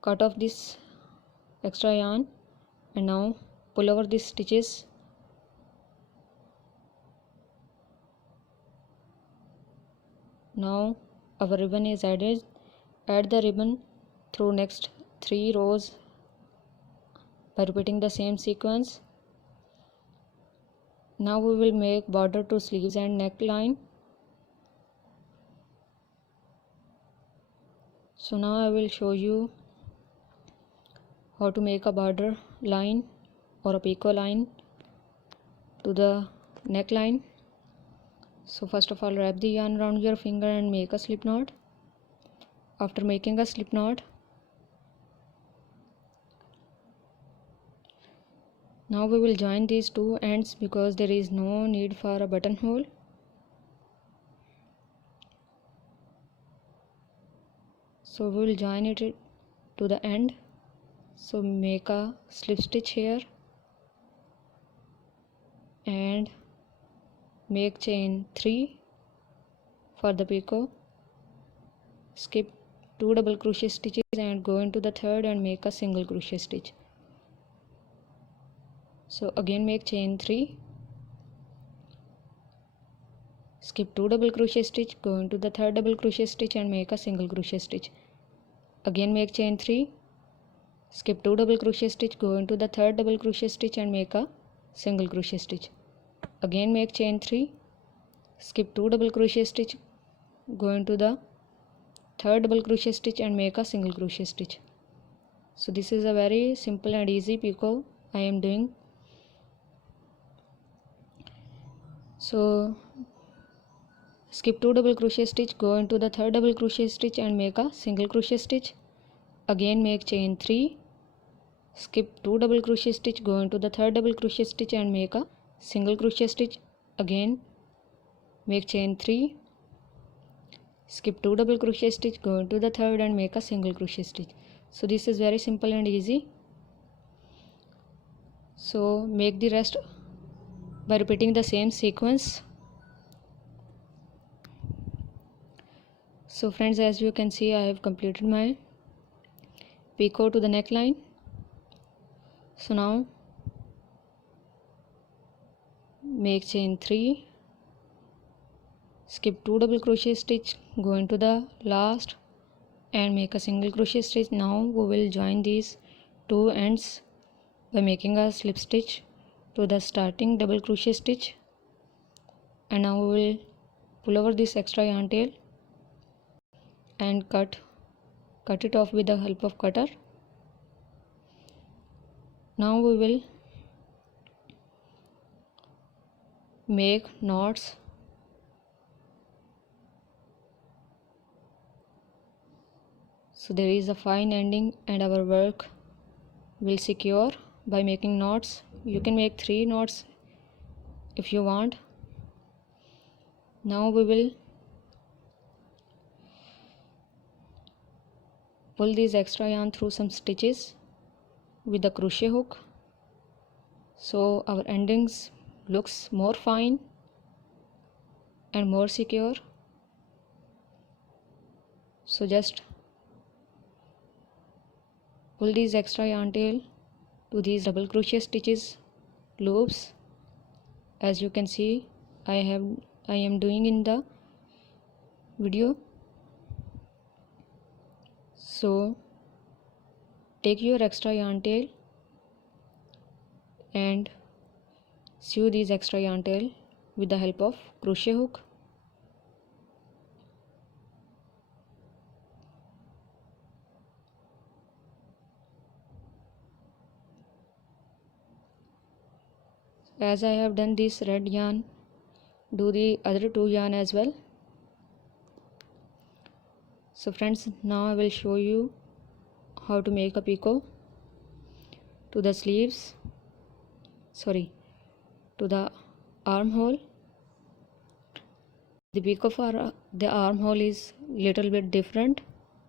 cut off this extra yarn and now pull over these stitches. Now our ribbon is added. Add the ribbon through next 3 rows by repeating the same sequence. Now we will make border to sleeves and neckline. So now I will show you how to make a border line or a picot line to the neckline. So first of all, wrap the yarn around your finger and make a slip knot. After making a slip knot, now we will join these two ends because there is no need for a buttonhole. So we will join it to the end. So make a slip stitch here and make chain 3 for the picot. Skip 2 double crochet stitches and go into the third and make a single crochet stitch. So again make chain 3, skip 2 double crochet stitch, go into the third double crochet stitch and make a single crochet stitch. Again make chain 3, skip 2 double crochet stitch, go into the third double crochet stitch and make a single crochet stitch. Again make chain 3, skip 2 double crochet stitch, go into the third double crochet stitch and make a single crochet stitch. So this is a very simple and easy picot I am doing. So skip 2 double crochet stitch, go into the third double crochet stitch and make a single crochet stitch. Again make chain 3, skip 2 double crochet stitch, go into the third double crochet stitch and make a single crochet stitch. Again make chain 3, skip 2 double crochet stitch, go into the third and make a single crochet stitch. So this is very simple and easy. So make the rest by repeating the same sequence. So friends, as you can see, I have completed my picot to the neckline. So now make chain 3, skip 2 double crochet stitch, go into the last and make a single crochet stitch. Now we will join these two ends by making a slip stitch to the starting double crochet stitch, and now we will pull over this extra yarn tail and cut it off with the help of cutter. Now we will make knots. So there is a fine ending and our work will secure by making knots. You can make 3 knots if you want. Now we will pull this extra yarn through some stitches with the crochet hook, so our endings looks more fine and more secure. So just pull these extra yarn tail to these double crochet stitches loops, as you can see I am doing in the video. So take your extra yarn tail and sew these extra yarn tail with the help of crochet hook. As I have done this red yarn, do the other 2 yarn as well. So friends, now I will show you how to make a picot to the sleeves, to the armhole. The picot for the armhole is little bit different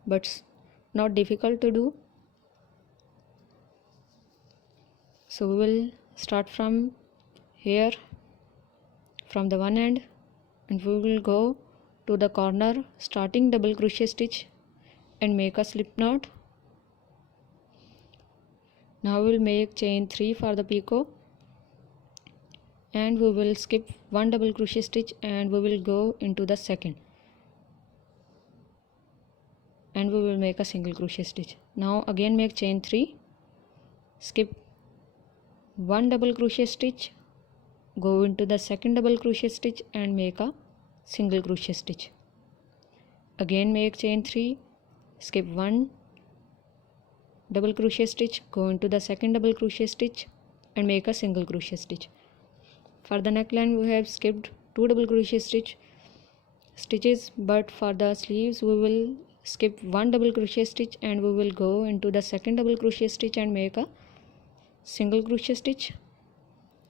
but not difficult to do. So we will start from here, from the one end, and we will go to the corner starting double crochet stitch and make a slip knot. Now we will make chain 3 for the picot and we will skip 1 double crochet stitch and we will go into the second and we will make a single crochet stitch. Now again make chain 3, skip 1 double crochet stitch, go into the second double crochet stitch and make a single crochet stitch. Again make chain 3, skip 1 double crochet stitch, go into the second double crochet stitch and make a single crochet stitch. For the neckline we have skipped 2 double crochet stitches, but for the sleeves we will skip 1 double crochet stitch and we will go into the second double crochet stitch and make a single crochet stitch.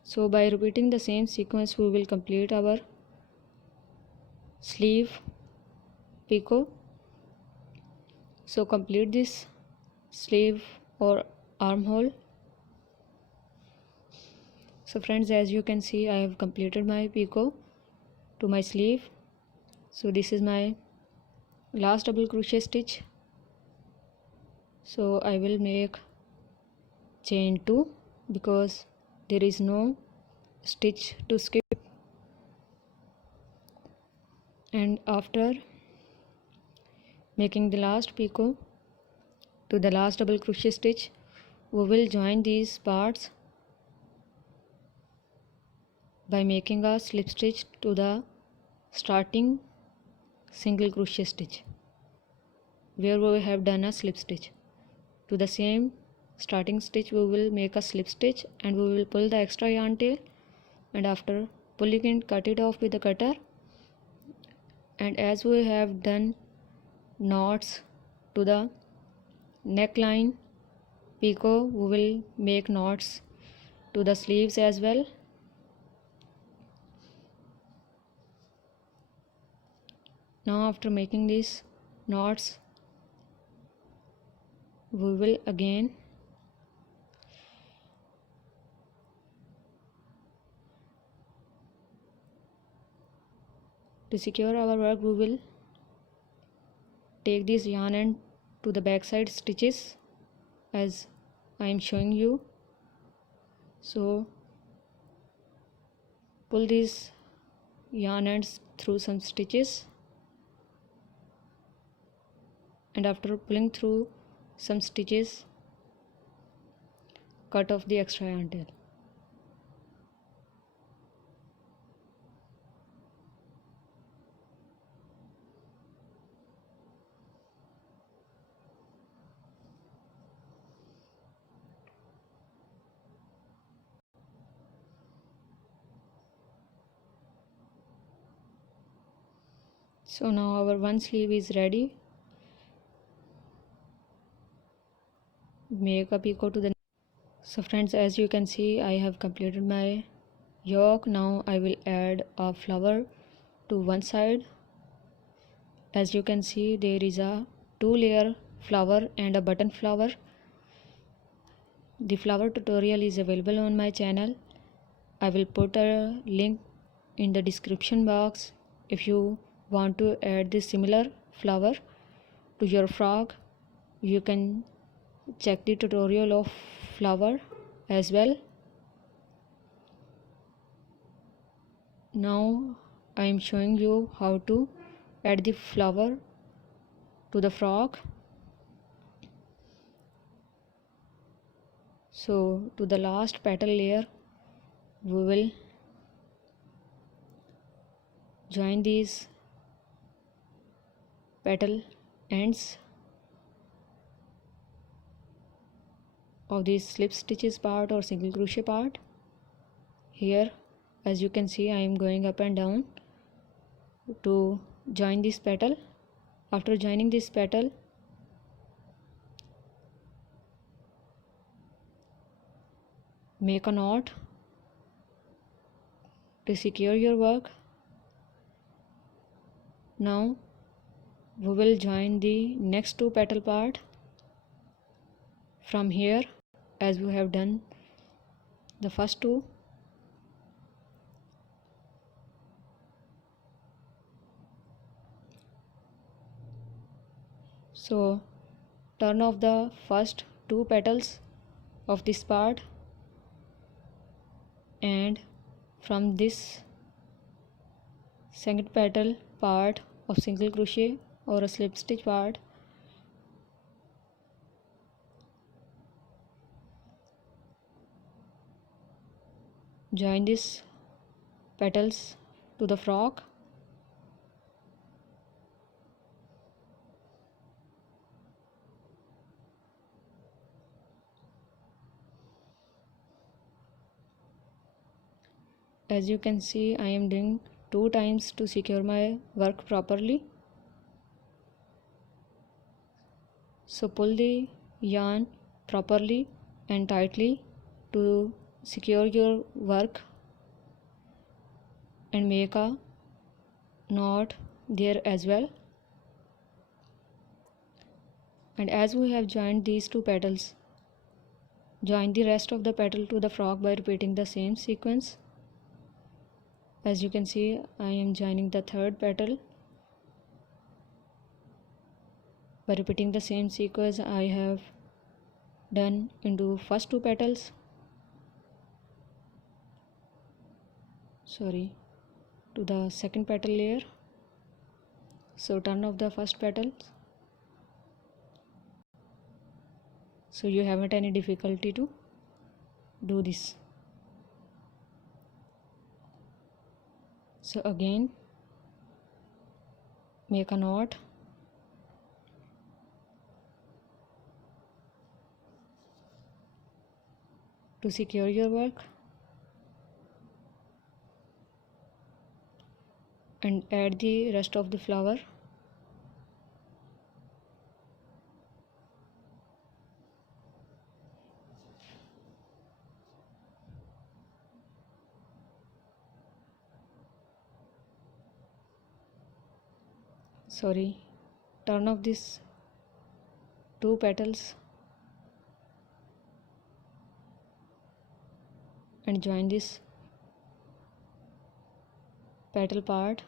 So by repeating the same sequence we will complete our sleeve picot. So complete this sleeve or armhole. So friends, as you can see I have completed my picot to my sleeve. So this is my last double crochet stitch. So I will make chain 2 because there is no stitch to skip, and after making the last picot to the last double crochet stitch we will join these parts by making a slip stitch to the starting single crochet stitch where we have done a slip stitch. To the same starting stitch we will make a slip stitch and we will pull the extra yarn tail, and after pull it and cut it off with the cutter. And as we have done knots to the neckline picot, we will make knots to the sleeves as well. Now after making these knots, we will again to secure our work, we will take this yarn end to the back side stitches as I am showing you. So pull these yarn ends through some stitches, and after pulling through some stitches, cut off the extra yarn tail. So now our one sleeve is ready. Make a picot to the. So friends, as you can see, I have completed my yoke. Now I will add a flower to one side. As you can see, there is a 2-layer flower and a button flower. The flower tutorial is available on my channel. I will put a link in the description box. If you want to add this similar flower to your frock, you can check the tutorial of flower as well. Now I am showing you how to add the flower to the frock. So to the last petal layer, we will join these petal ends of this slip stitches part or single crochet part. Here, as you can see, I am going up and down to join this petal. After joining this petal, make a knot to secure your work. Now we will join the next two petal part from here as we have done the first two. So turn off the first two petals of this part, and from this second petal part of single crochet or a slip stitch part, join these petals to the frock. As you can see, I am doing 2 times to secure my work properly. So pull the yarn properly and tightly to secure your work and make a knot there as well. And as we have joined these two petals, join the rest of the petal to the frock by repeating the same sequence. As you can see, I am joining the third petal by repeating the same sequence I have done into first two petals. To the second petal layer. So turn off the first petals, so you haven't any difficulty to do this. So again, make a knot to secure your work. and add the rest of the flower. Turn off these 2 petals and join this petal part.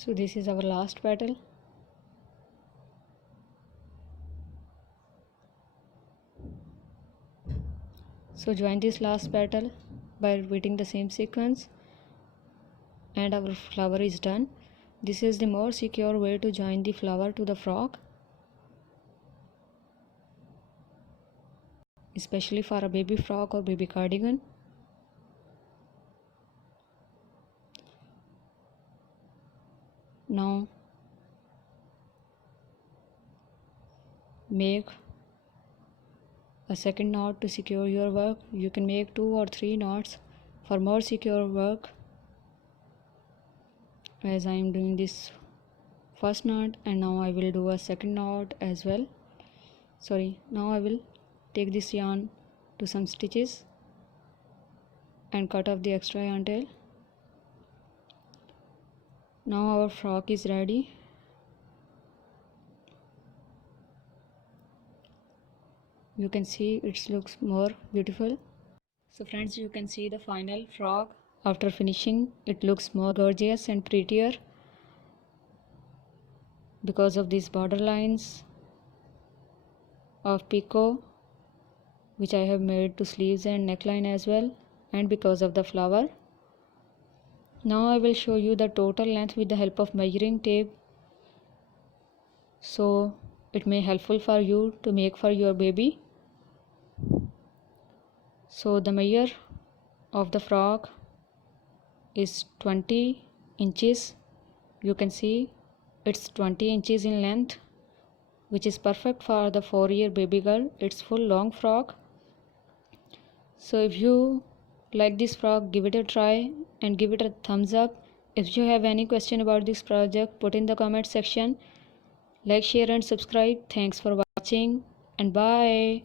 So this is our last petal. So join this last petal by repeating the same sequence and our flower is done. This is the more secure way to join the flower to the frock, especially for a baby frock or baby cardigan. Now make a second knot to secure your work. You can make 2 or 3 knots for more secure work, as I am doing this first knot, and now I will do a second knot as well. Now I will take this yarn to some stitches and cut off the extra yarn tail. Now our frock is ready. You can see it looks more beautiful. So friends, you can see the final frock after finishing. It looks more gorgeous and prettier because of these border lines of picot which I have made to sleeves and neckline as well, and because of the flower. Now I will show you the total length with the help of measuring tape, so it may helpful for you to make for your baby. So the measure of the frock is 20 inches. You can see it's 20 inches in length, which is perfect for the 4-year baby girl. It's full long frock. So if you like this frock, give it a try and give it a thumbs up. If you have any question about this project, put in the comment section. Like, share and subscribe. Thanks for watching and bye.